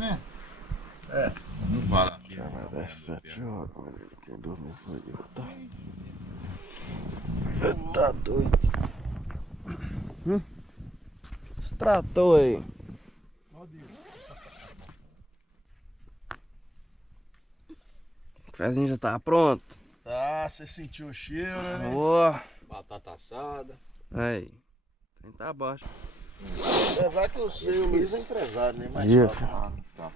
né? É, não vale a pena. Já vai dar 7 horas, mano. Quem dormiu foi eu, tá? Tá doido. Extratou aí. O cafezinho já tá pronto. Tá, você sentiu o cheiro, né? Boa. Batata assada. Aí. Tem tá abaixo. Apesar que eu sei, o Luiz é empresário, né? Mais Dia. fácil. Tá.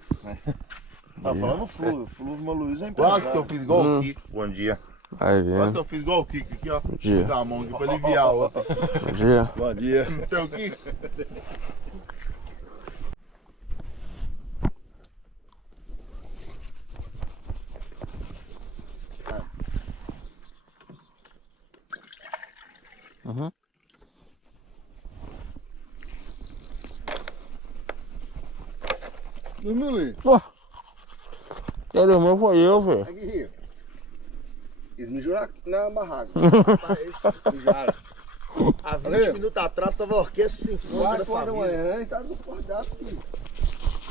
Tá falando o Flúvio. Flúvio, mas o Luiz é empresário. Quase que eu fiz igual o Kiko. Bom dia. Aí, Quase que vendo. eu fiz igual o Kiko aqui, ó. dia. Fiz a mão aqui pra aliviar a outra. Bom dia. Bom dia. Então, Kiko. Uhum. Dormiu, Luiz? Pô. Quem dormiu foi eu, velho. Aqui, eles mijaram na barraca. Rapaz, mijaram. Há 20 minutos atrás tava a orquestra sinfônica da família. Manhã e tava acordado aqui.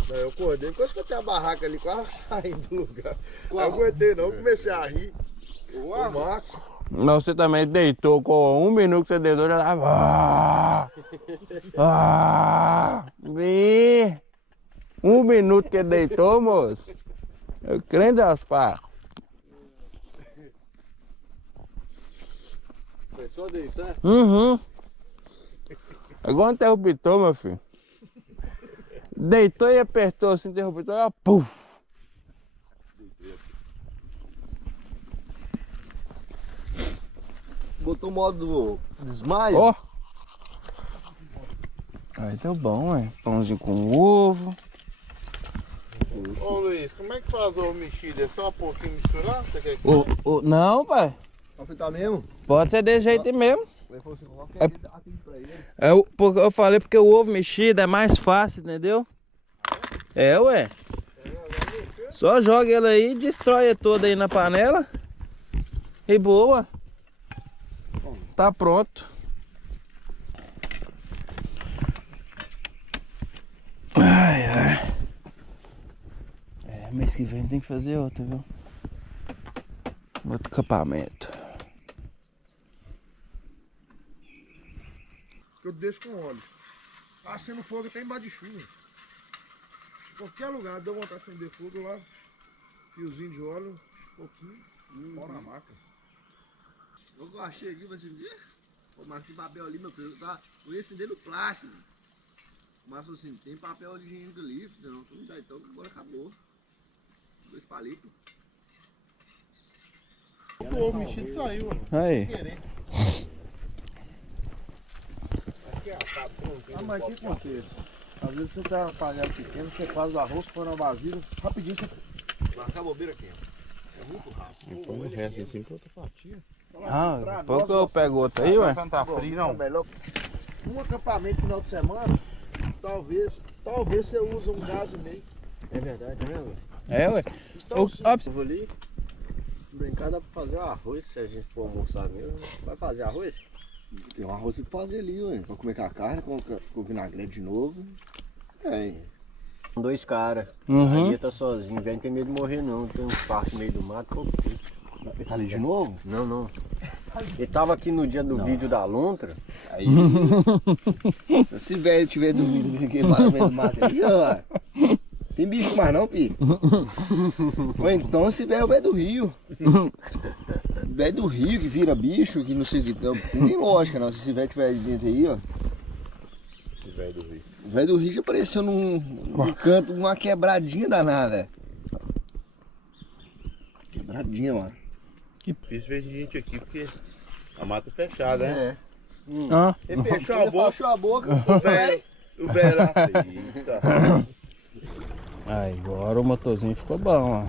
Não, eu acordei, depois que eu tenho a barraca ali, quase saindo do lugar. Eu aguentei não, comecei a rir. O Marcos. Mas você também deitou com 1 minuto que você deitou, já tava. Vi. 1 minuto que ele deitou, moço. Eu creio das pá. Foi só deitar? Uhum. Igual um interruptor, meu filho. Deitou e apertou assim, interruptor, ó, puf. Botou o modo desmaio. Ó. Aí deu bom, ué. Pãozinho com ovo. Ô Luiz, como é que faz o mexido? É só um pouquinho misturar? Você quer que... Não, pai. Pra fritar mesmo? Pode ser desse jeito mesmo. Ele falou assim, coloca É- ele, atende pra ele. Eu falei porque o ovo mexido é mais fácil, entendeu? É, ué. Só joga ele aí e destrói ele todo aí na panela. E boa. Tá pronto. Ai, ai. É, mês que vem tem que fazer outro, viu? Outro acampamento. Eu deixo com óleo. Acendo fogo até embaixo de chuva. Qualquer lugar, deu vontade de acender fogo lá. Fiozinho de óleo, pouquinho, pau na maca. Eu achei aqui, mas assim, o Marcos tem papel ali, meu filho, tá? Eu ia acendendo plástico. O Marcos falou assim, tem papel higiênico ali, não, então me dá então, que agora acabou. 2 palitos. O ovo mexido saiu, ó. Aí. Querendo. Mas o que acontece? Às vezes você tá uma panela pequena, você faz o arroz, põe na vasilha, rapidinho você... Marcar a bobeira aqui. É muito rápido. Põe o resto assim pra outra fatia. Ah, depois que eu pego outro aí, ué. Não tá frio, não. Melhor. Um acampamento final de semana, talvez você use um gás e meio. É verdade, tá vendo? É, ué. Então, Eu vou ali. Se brincar, dá pra fazer o arroz. Se a gente for almoçar mesmo, vai fazer arroz? tem um arroz pra fazer ali, ué. Pra comer com a carne, com vinagrete de novo. Tem. 2 caras. Uhum. Ali tá sozinho, velho. Não tem medo de morrer, não. Tem uns parques no meio do mato. Pô. Ele tá ali de novo? Não, não. Ele tava aqui no dia do vídeo da lontra. Aí. Se esse velho tiver dormindo aqui no meio do mato ali, ó. Tem bicho mais não, Pi? Ou então esse velho é o velho do rio. Velho do rio que vira bicho, que não sei o que. Não tem lógica não. Se esse velho tiver dentro aí, ó. O velho do rio. O velho do rio já apareceu num canto, uma quebradinha danada. Quebradinha, mano. Difícil ver gente aqui porque a mata é fechada, né? Ah. Ele fechou a Ele boca, fechou a boca. o velho lá. Eita. Aí, agora o motorzinho ficou bom, ó.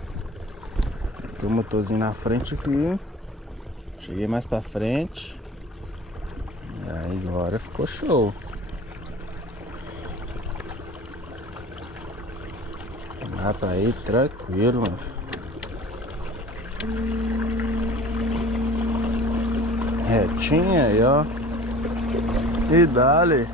Tem o motorzinho na frente aqui. Cheguei mais pra frente. E aí, agora ficou show. Dá pra ir tranquilo, mano. Retinha aí, ó. E dale.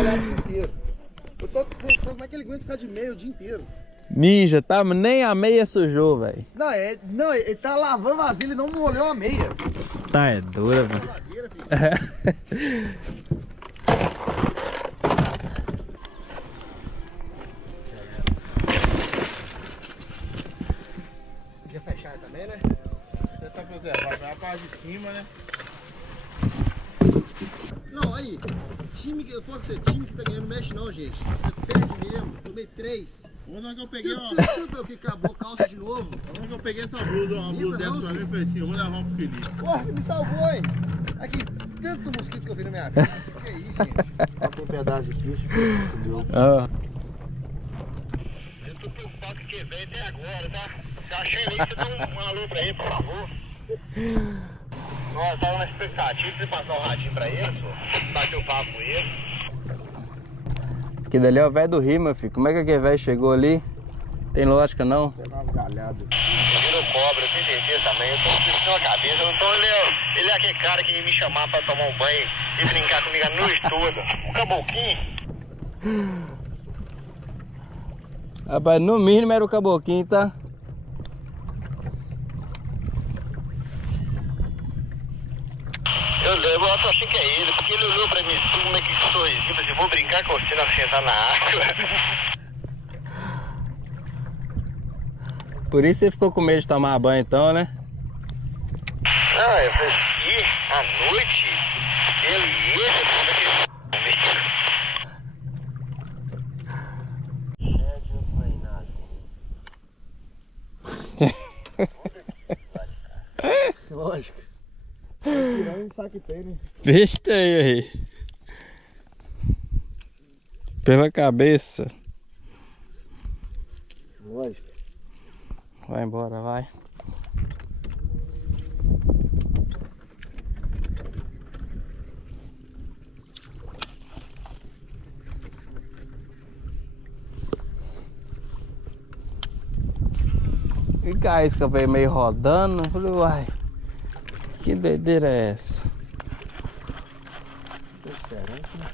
trabalhar o dia inteiro. Eu tô pensando como é que ele aguenta ficar de meia o dia inteiro. Mija, tá? Nem a meia sujou, velho. Não, ele tá lavando vasilha e não molhou a meia. Tá, é dura, velho. Geladeira, filho. Podia fechar também, né? Tentar preservar a parte de cima, né? Não, aí, time que eu falo que você, time que tá ganhando não mexe não, gente. Você perde mesmo. Tomei 3. Quando que eu peguei uma... Tudo que acabou, calça de novo. Quando que eu peguei essa blusa, uma blusa dessa pra mim, eu falei assim, eu vou levar pro Felipe. Porra, que me salvou, hein? Aqui, tanto mosquito que eu vi na minha vida. Que é isso, gente? Olha com um pedaço de peixe, entendeu? Ah. Eu tô preocupado com o que veio até agora, tá? Se achei aí, você dá um alô pra ele, por favor. Nós estávamos na expectativa de você passar o radinho pra ele, senhor. Bater o papo com ele. Aquele ali é o velho do Rima, filho. Como é que aquele velho chegou ali? Tem lógica, não? Tem umas galhadas. Virou cobra, eu tenho certeza também. Eu tô com a cabeça. Então ele é aquele cara que ia me chamar pra tomar um banho e brincar comigo a noite toda. O caboclinho. Rapaz, no mínimo era o caboquinho, tá? Eu lembro, eu achei que é ele, porque ele olhou pra mim assim, como é que sorrisinho, assim, vou brincar com você na sentar na água. Por isso você ficou com medo de tomar banho então, né? Não, eu falei, ih, à noite, ele e ele, como é que... Lógico. Tirando sabe que tem, né? Besta aí. Pela cabeça. Lógico. Vai embora, vai. E a isca veio meio rodando. Eu falei, uai, que doideira é essa? Diferente, né?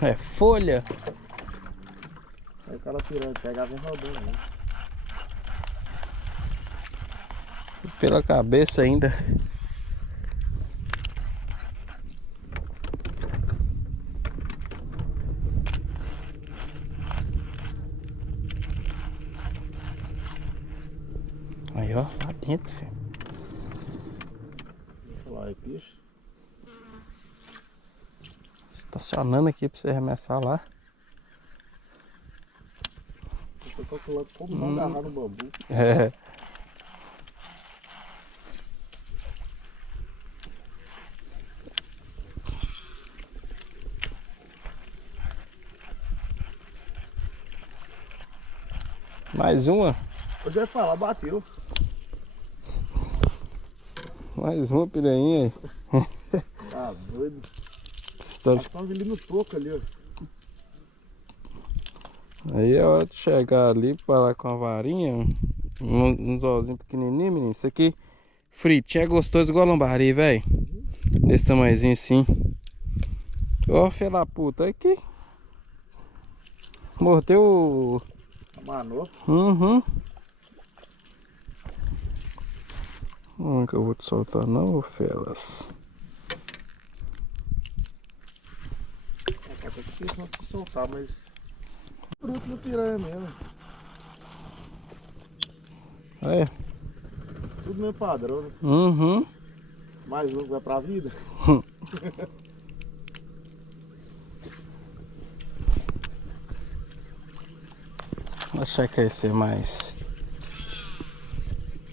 É folha? Aí o cara tirando, pegava e rodando, né? Pela cabeça ainda. Aí ó, lá dentro, filho. Lá é peixe. Estacionando aqui pra você arremessar lá. Eu tô calculando como não agarrar no bambu. É. Mais uma. Eu já ia falar, bateu. Mais uma piranha aí. Tá doido. História de- Estão ali no toco ali, ó. Aí é hora de chegar ali, parar com a varinha. Um anzolzinho pequenininho, menino. Isso aqui, fritinho, é gostoso igual lambari, velho. Desse tamanhozinho assim. Ó, filha da puta, aqui. Mordeu o... Manou. Uhum. Nunca vou te soltar não, felas. Tá difícil não te soltar, mas... Fruto no piranha mesmo. É. Tudo meio padrão, né? Uhum. Mais um que vai pra vida. Deixa crescer mais.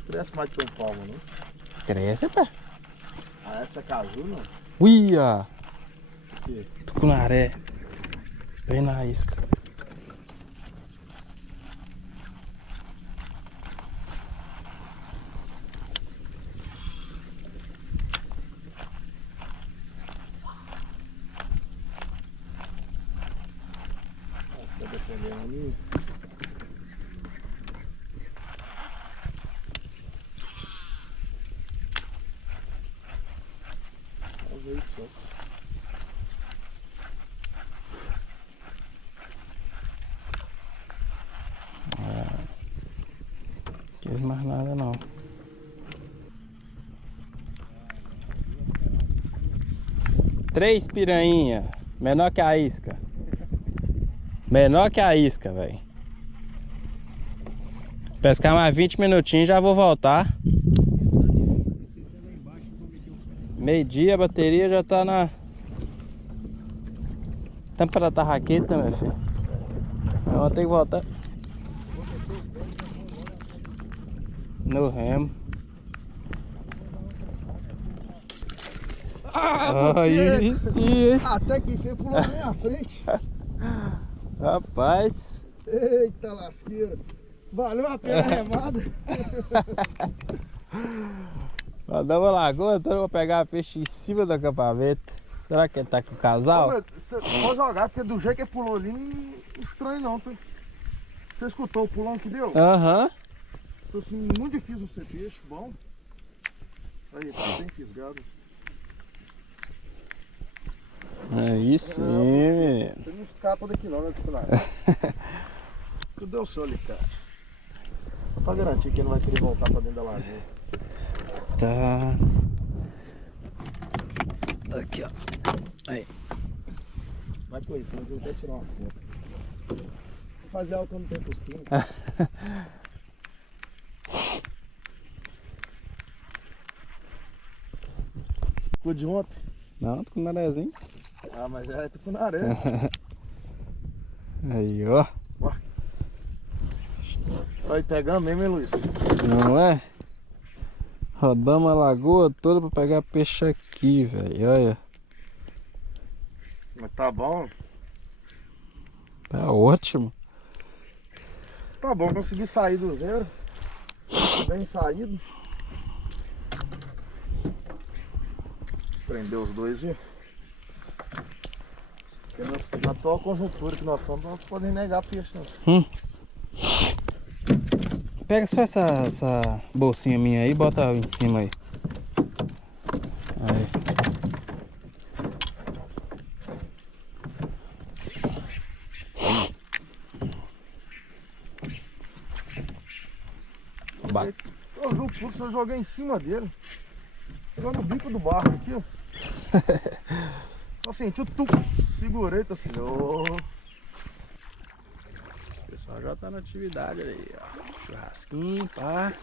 Cresce mais que um palmo, né? Cresce, pá. Ah, essa é caju, não? Uia! O quê? Tucunaré. Bem na isca. Tá defendendo ali. Só ver só. vejo mais nada não. Três piranha, menor que a isca. Menor que a isca, velho. Pescar mais 20 minutinhos, já vou voltar. Meio-dia, a bateria já tá na tampa da tarraqueta, meu filho. Eu vou ter que voltar no remo. Aí sim, Até que fez, pulou na minha frente. rapaz. Eita lasqueira. Valeu a pena a remada. Mandar uma lagoa, então eu vou pegar peixe em cima do acampamento. Será que ele tá com o casal? Você pode jogar, porque do jeito que ele pulou ali, não estranho não. Você escutou o pulão que deu? Aham. Tô assim, muito difícil você peixe, bom. Aí, tá bem fisgado. Aí sim, menino. Você não escapa daqui não, né, Tucunara? Tu deu o seu alicate. Só pra garantir que ele não vai querer voltar pra dentro da lagoa. Tá. Aqui, ó. Aí. Vai por aí, eu vou até tirar uma foto. Vou fazer algo que eu não tenho costume. Ficou de ontem? Não, tô com narezinho. Ah, mas é tucunaré. Aí, ó. Vai pegando mesmo, hein, Luiz? Não é? Rodamos a lagoa toda pra pegar peixe aqui, velho. Olha. Mas tá bom. Tá ótimo. Tá bom, consegui sair do zero. Bem saído. Prender os dois e... Na atual conjuntura que nós estamos, nós podemos negar peixe, não. Pega só essa bolsinha minha aí e bota em cima aí. Aí. Eu vi o pulo, só joguei em cima dele. Pegou no bico do barco aqui, ó. Só senti o tuco. Segurei, tá assim, ó. O pessoal já tá na atividade aí, ó. Churrasquinho, pá.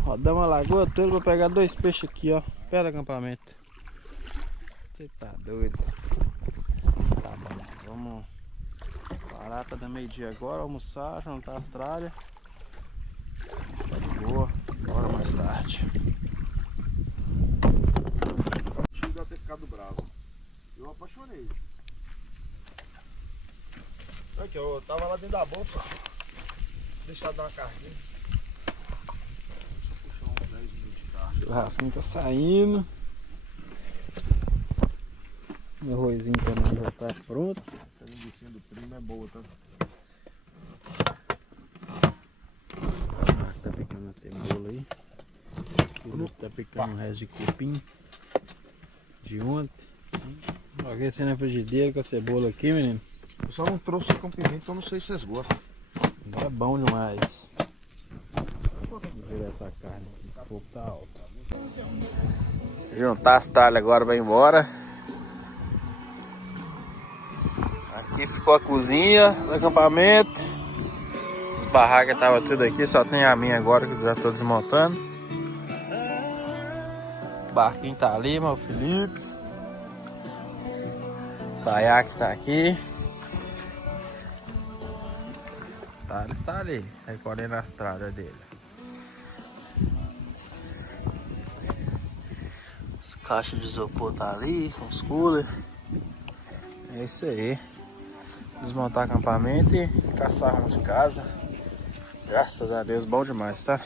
Rodamos a lagoa toda pra pegar dois peixes aqui, ó. Perto do acampamento. Você tá doido. Tá bom, vamos parar pra dar meio-dia agora, almoçar, juntar as tralhas. Tá de boa, bora mais tarde. Chega a ter ficado bravo. Eu apaixonei. Aqui, eu tava lá dentro da bolsa. Deixar dar uma carninha. Deixa eu puxar uns 10 minutos de carne. O churrasquinho tá saindo. Meu arrozinho também já tá pronto. Essa linguiça do primo é boa, tá? Tá picando a cebola aí. O tá picando o resto de cupim de ontem. Joguei assim na frigideira com a cebola aqui, menino. Eu só não trouxe com pimenta, então não sei se vocês gostam. É bom demais. Vou virar essa carne aqui, o fogo tá alto. Juntar as talhas agora, vai embora. Aqui ficou a cozinha do acampamento. As barracas estavam tudo aqui, só tem a minha agora que eu já tô desmontando. O barquinho tá ali, meu Felipe. O Sayak tá aqui. Ele está ali, recolhendo as tralhas dele. As caixas de isopor tá ali, com os coolers. É isso aí. Desmontar acampamento e caçar rumo de casa. Graças a Deus, bom demais, tá?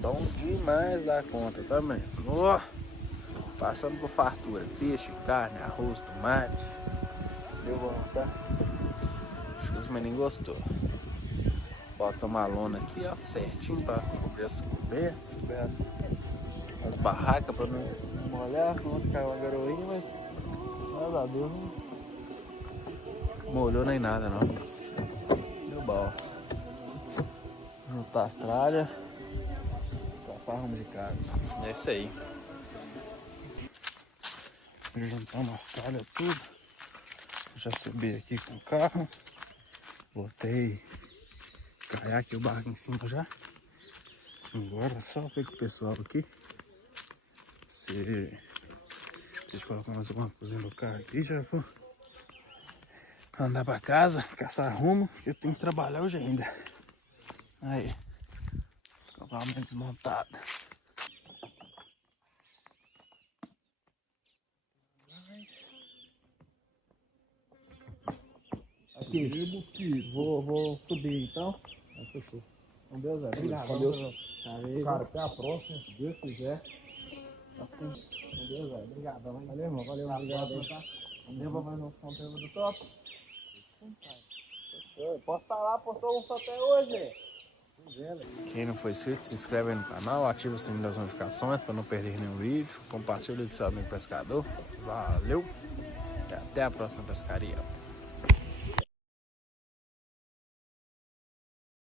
Bom demais da conta também. Oh, passando por fartura. Peixe, carne, arroz, tomate. Deu bom, tá? Acho que os meninos gostou. Bota uma lona aqui, ó, certinho pra cobrir as cobertas, as barracas pra não molhar, não ficar uma garoinha, mas graças a Deus não molhou nem nada não. Deu bom. Juntar as tralhas. Passar rumo de casa. É isso aí. Juntamos as tralhas tudo. Já subi aqui com o carro. Botei caiaque e o barco em cima já. Agora é só ver com o pessoal aqui. Se vocês colocam mais alguma coisa no carro aqui, já vou andar pra casa, caçar rumo. Eu tenho que trabalhar hoje ainda. Aí, acampamento desmontado. Aqui, vou subir então. Com Deus, Zé. Obrigado. Com Deus. Cara, até a próxima, se Deus quiser. Com Deus, Zé. Obrigado. Valeu, irmão. Valeu, obrigado aí, tá? Valeu, vou fazer uns conteúdos do top. Posso estar lá, postou um só até hoje, velho. Quem não for inscrito, se inscreve aí no canal, ativa o sininho das notificações para não perder nenhum vídeo. Compartilha com seu amigo pescador. Valeu e até a próxima pescaria.